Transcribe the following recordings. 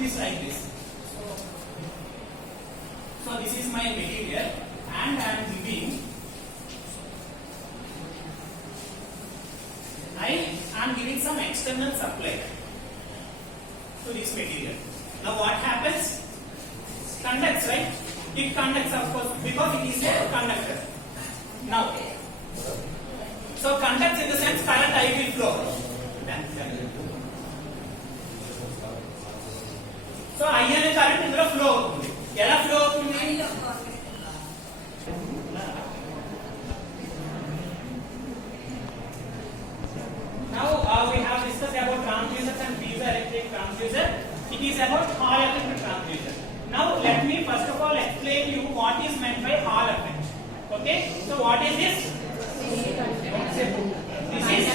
this like this. So this is my material, and I am giving some external supply to this material. Now what happens? Conducts, right? It conducts, of course, because it is a conductor. Now, so conducts in the sense current I will flow. So I అనే current ఇందులో flow అవుతుంది. ఎలా flow అవుతుంది? Now we have discussed about transducers and piezoelectric transducer. It is about Hall effect transducer. Now let me first of all explain you what is meant by Hall effect. Okay? So what is this? This is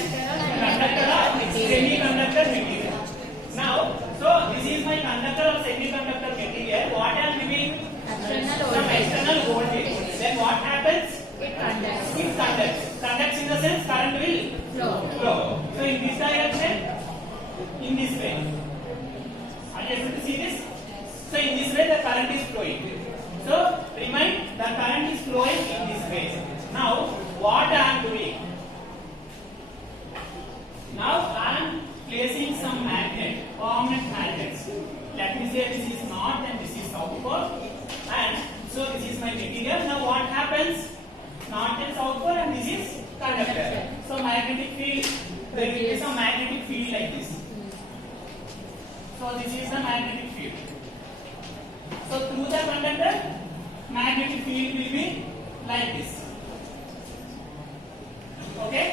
conductor or semiconductor material. Now, so this is my conductor or semiconductor material. What I am giving? Some external voltage. Then what happens? It conducts. It conducts. Conducts in the sense current will flow. So in this direction, in this way. Are you able to see this? So in this way the current is flowing. So remind, the current is flowing in this way. Now what I am doing? Now I am placing some magnet, permanent magnets. Let me say this is north and this is south pole, and so this is my material. Now what happens? North and south pole, and this is conductor. So magnetic field, there will be some magnetic field like this. So this is the magnetic field. So through the conductor, magnetic field will be like this. Okay?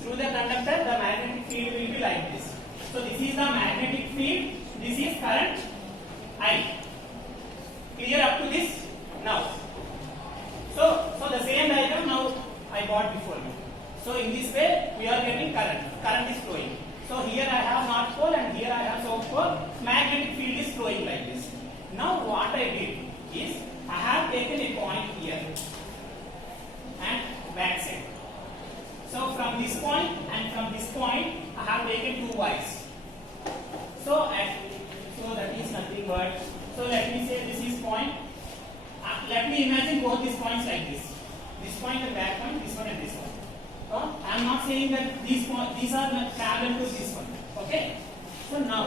Through the conductor, the magnetic field will be like this. So this is the magnetic field. This is current I. Clear up to this? Now. So the same diagram now I got before you. So in this way we are getting current. Current is flowing. So here I have north pole and here I have south pole. Magnetic field is flowing like this. Now what I did is I have taken a point here and back side. So from this point and from this point I have taken two wires. So that is nothing but, so let me say this is point. Let me imagine both these points like this. This point and that point, this one and this one. I am not saying that these are not parallel to this one. Okay? So now,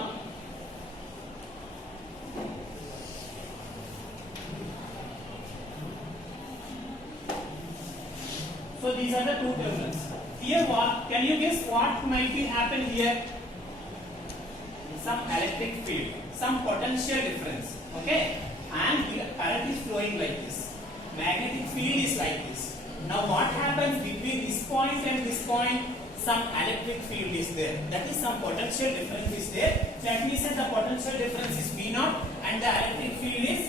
so these are the two terminals. Here what, can you guess what might be happen here? Some electric field, some potential difference. Okay? And the current is flowing like this. Magnetic field is like this. Now what happens between this point and this point? Some electric field is there. That is, some potential difference is there. Let me say the potential difference is V0 and the electric field is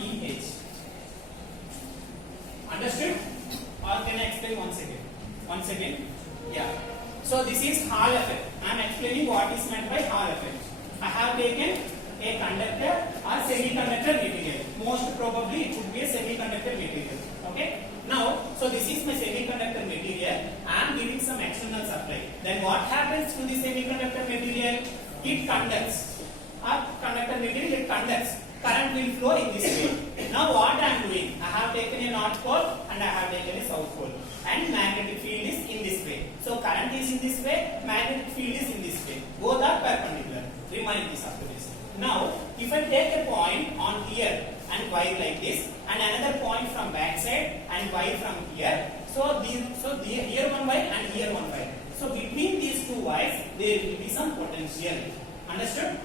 EH. Understood? Or can I explain once again? Once again? Yeah. So this is Hall effect. I am explaining what is meant by Hall effect. I have taken a conductor or semiconductor material. Most probably it would be a semiconductor material. Okay? Now, so this is my semiconductor material. I am giving some external supply. Then what happens to the semiconductor material? It conducts. Or conductor material, it conducts. Current will flow in this way. Now what I am doing? I have taken a north pole and I have taken a south pole. And magnetic field is in this way. So current is in this way, magnetic field is in this way. Both are perpendicular. Remind this after this. Now, if I take a point on here and wire like this, and another point from back side and wire from here, so here one wire and here one wire. So between these two wires, there will be some potential. Understood?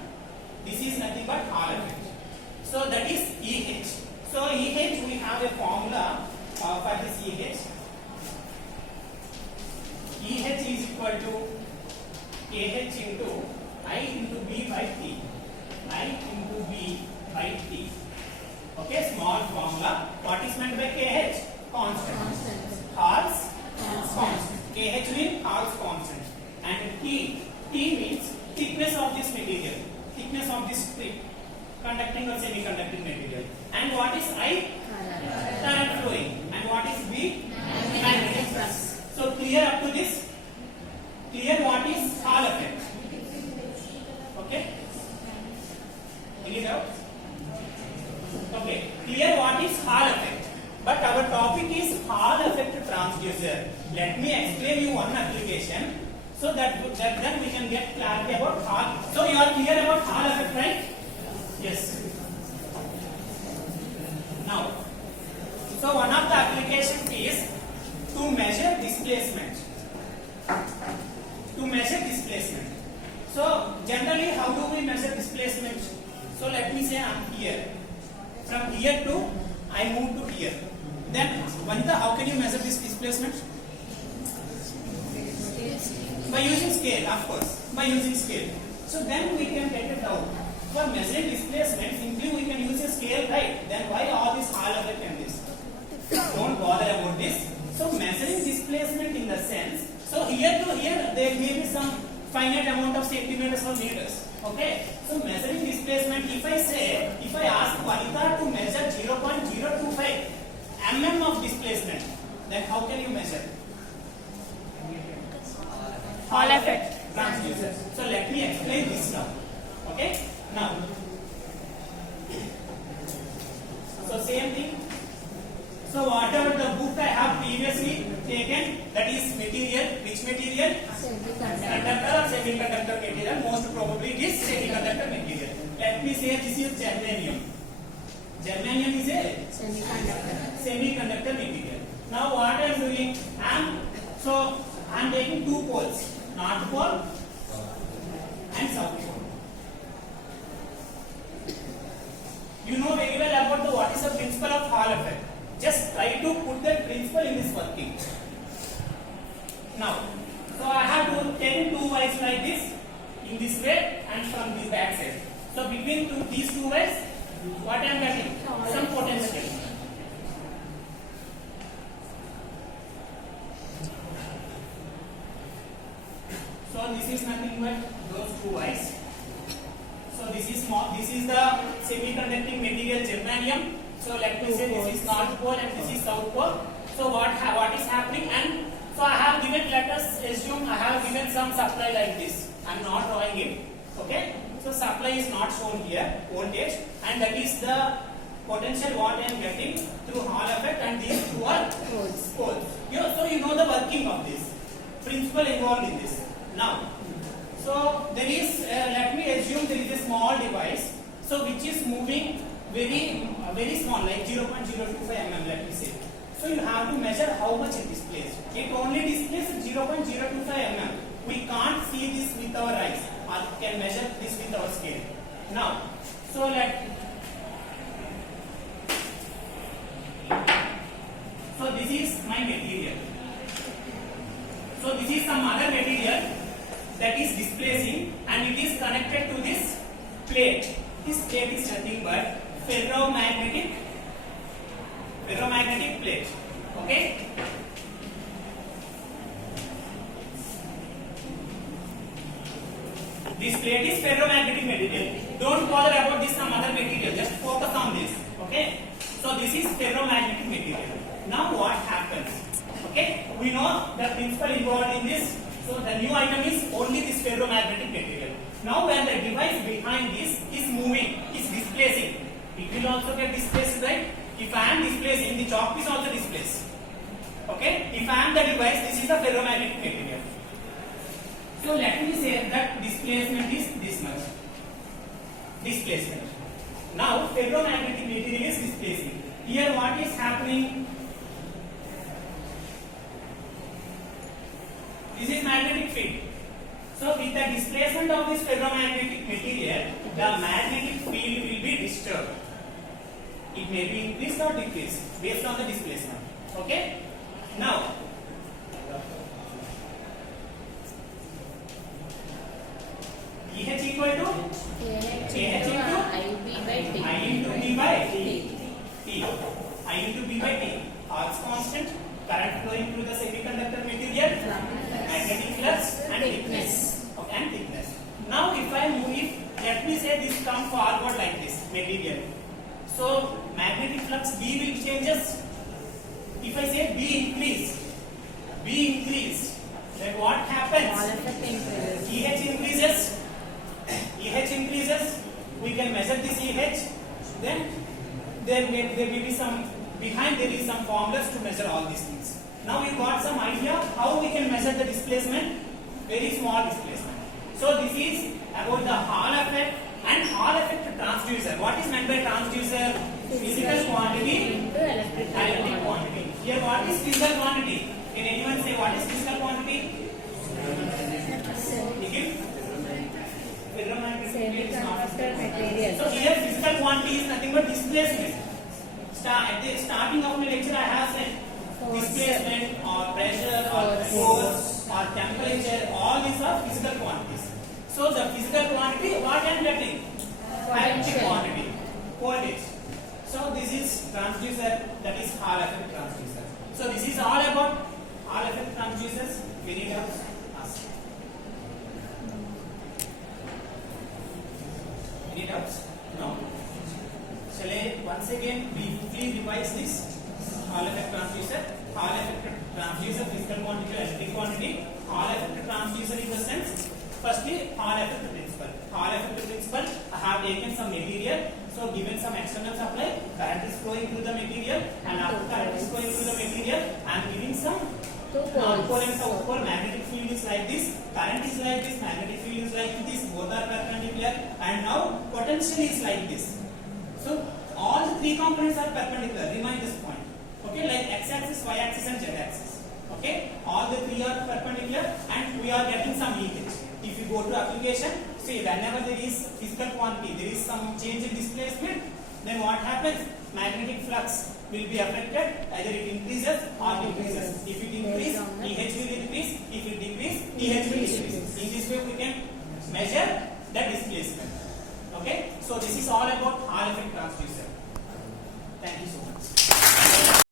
This is nothing but Hall effect. So that is EH. So EH, we have a formula for this EH. EH is equal to KH into I into B by T. I into B by T. Okay, small formula. What is meant by KH? Constant. Hall's constant. KH means Hall's constant. And T means thickness of this material. Thickness of this conducting or semiconducting material. And what is I? Current flowing. And what is B? Magnetic flux. So clear up to this? Clear what is Hall effect? Okay? So that then we can get clarity about Hall. So you are clear about Hall effect, right? Yes. Now, so one of the applications is to measure displacement. To measure displacement. So generally, how do we measure displacement? So let me say I am here. From here to I move to here. Then Vanita, how can you measure this displacement? By using scale, of course. By using scale. So then we can get it out. For measuring displacement, simply we can use a scale, right? Then why all this Hall effect and this? Don't bother about this. So measuring displacement in the sense, so here to here there may be some finite amount of centimeters or meters. Okay? So measuring displacement, if I ask Vanita to measure 0.025 mm of displacement, then how can you measure? Hall effect. Transducer. So let me explain this now. Okay? Now, so same thing. So whatever the book I have previously taken, that is material. Which material? Conductor or semiconductor material. Most probably it is semiconductor material. Let me say this is germanium. Germanium is a semiconductor material. Now what I am doing? I am taking two poles, north pole and south pole. You know very well about what is the principle of Hall effect. Just try to put that principle in this working. Now, so I have to take two wires like this, in this way and from this back side. So between these two wires, what I am getting? Some potential. So this is nothing but those two wires. So this is small. This is the semiconducting material germanium. So let me say this is north pole and this is south pole. So what is happening? And so I have given, let us assume I have given some supply like this. I am not drawing it. Okay. So supply is not shown here, voltage, and that is the potential what I am getting through Hall effect, and these two are poles. So you know the working of this principle involved in this. Now, so there is, let me assume there is a small device, so which is moving very small, like 0.025 mm, let me say. So you have to measure how much it displays. It only displays 0.025 mm. We can't see this with our eyes, or can measure this with our scale. Now, so this is my material. So this is some other material that is displacing, and it is connected to this plate. This plate is nothing but ferromagnetic plate. Okay? This plate is ferromagnetic material. Don't bother about this some other material. Just focus on this. Okay? So this is ferromagnetic material. Now what happens? Okay? We know the principle involved in this. So the new item is only this ferromagnetic material. Now when the device behind this is moving, is displacing, it will also get displaced, right? If I am displacing, the chalk is also displaced. Okay? If I am the device, this is the ferromagnetic material. So let me say that displacement is this much. Displacement. Now ferromagnetic material is displacing. Here what is happening? This is magnetic field. So with the displacement of this ferromagnetic material, the magnetic field will be disturbed. It may be increased or decreased based on the displacement. Okay? Now, EH equal to AH into I into B by T. I into B by T. Arcs constant, current flowing through the semiconductor material, magnetic flux and thickness. Okay, and thickness. Now if let me say this come forward like this material. So magnetic flux B will changes. If I say B increase, then what happens? EH increases. We can measure this EH. Then there may be some behind there is some formulas to measure all these things. Now you got some idea how we can measure the displacement. very small displacement. So this is about the Hall effect and Hall effect transducer. What is meant by transducer? Physical quantity, electric quantity. Here what is physical quantity? Can anyone say what is physical quantity? Semiconductor material. So here physical quantity is nothing but displacement. At the starting of my lecture I have said displacement or pressure or force or temperature, all these are physical quantities. So the physical quantity, what I am getting? Electric quantity, voltage. So this is transducer, that is Hall effect transducer. So this is all about Hall effect transducers. We need to ask. Any doubts? No? Shall I once again briefly revise this? Hall effect transducer. Hall effect transducer, physical quantity, electric quantity. Hall effect transducer in the sense, firstly, Hall effect principle. Hall effect principle, I have taken some material, so given some external supply, current is flowing through the material, and after current is flowing through the material, I am giving some non-pole and south pole. Magnetic field is like this, current is like this, magnetic field is like this, both are perpendicular, and now potential is like this. So all the three components are perpendicular. Remind this point. Okay, like x-axis, y-axis, and z-axis. Okay, all the three are perpendicular, and we are getting some leakage. If you go to application, see whenever there is physical quantity, there is some change in displacement, then what happens? Magnetic flux will be affected. Either it increases or decreases. If it increases, EH will increase. If it decreases, EH will decrease. In this way, we can measure the displacement. Okay, so this is all about Hall effect transducer. Thank you so much.